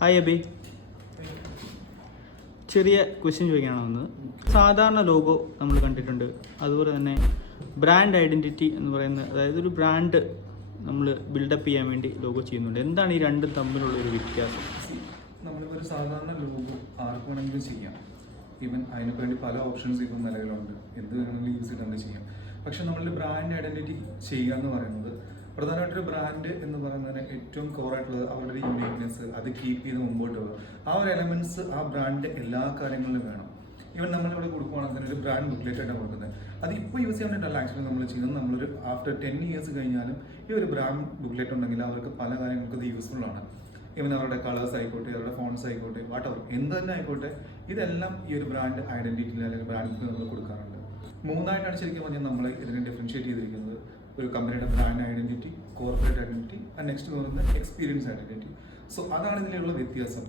Hi Abi, ചെറിയ question ചോദിക്കാനാണ് വന്നത്. സാധാരണ ലോഗോ നമ്മൾ കണ്ടിട്ടുണ്ട്, അതുപോലെ തന്നെ ബ്രാൻഡ് ഐഡൻറ്റിറ്റി എന്ന് പറയുന്നത്, അതായത് ഒരു ബ്രാൻഡ് നമ്മൾ ബിൽഡപ്പ് ചെയ്യാൻ വേണ്ടി ലോഗോ ചെയ്യുന്നുണ്ട്. എന്താണ് ഈ രണ്ടും തമ്മിലുള്ള ഒരു വ്യത്യാസം? നമ്മളിപ്പോൾ ഒരു സാധാരണ ലോഗോ ആർക്ക് വേണമെങ്കിലും ചെയ്യാം. ഈവൻ അതിനൊക്കെ വേണ്ടി പല ഓപ്ഷൻസ് ഇപ്പോൾ നിലവിലുണ്ട്. എന്ത് വേണമെങ്കിലും യൂസ് ചെയ്ത് നമുക്ക് ചെയ്യാം. പക്ഷെ നമ്മളുടെ ബ്രാൻഡ് ഐഡൻറ്റിറ്റി ചെയ്യുക എന്ന് പറയുന്നത്, പ്രധാനമായിട്ടൊരു ബ്രാൻഡ് എന്ന് പറയുന്നതിന് ഏറ്റവും കോറായിട്ടുള്ളത് അവരുടെ ഒരു യൂണീക്നെസ്, അത് കീപ്പ് ചെയ്ത് മുമ്പോട്ട് പോകുക. ആ ഒരു എലമെന്റ്സ് ആ ബ്രാൻഡിന്റെ എല്ലാ കാര്യങ്ങളിലും വേണം. ഈവൻ നമ്മളിവിടെ കൊടുക്കുകയാണെങ്കിൽ ഒരു ബ്രാൻഡ് ബുക്ക്ലെറ്റ് ആയിട്ടാണ് കൊടുക്കുന്നത്. അത് ഇപ്പോൾ യൂസ് ചെയ്യാൻ വേണ്ടിയിട്ടല്ല ആക്ച്വലി നമ്മൾ ചെയ്യുന്നത്. നമ്മളൊരു ആഫ്റ്റർ 10 years കഴിഞ്ഞാലും ഈ ഒരു ബ്രാൻഡ് ബുക്ക്ലെറ്റ് ഉണ്ടെങ്കിൽ അവർക്ക് പല കാര്യങ്ങൾക്കും ഇത് യൂസ്ഫുൾ ആണ്. ഈവൻ അവരുടെ കളേഴ്സ് ആയിക്കോട്ടെ, അവരുടെ ഫോൺസ് ആയിക്കോട്ടെ, വാട്ടവർ എന്ത് തന്നെ ആയിക്കോട്ടെ, ഇതെല്ലാം ഈ ഒരു ബ്രാൻഡ് ഐഡന്റിറ്റിയിൽ അല്ലെങ്കിൽ ബ്രാൻഡ് ബുക്ക് നമ്മൾ കൊടുക്കാറുണ്ട്. മൂന്നായിട്ടാണ് ശരിക്കും പറഞ്ഞാൽ നമ്മൾ ഇതിനെ ഡിഫറൻഷിയേറ്റ് ചെയ്തിരിക്കുന്നത്. ഒരു കമ്പനിയുടെ brand identity, corporate identity, next പറയുന്നത് എക്സ്പീരിയൻസ് ഐഡന്റിറ്റി. സോ അതാണ് ഇതിലുള്ള വ്യത്യാസം.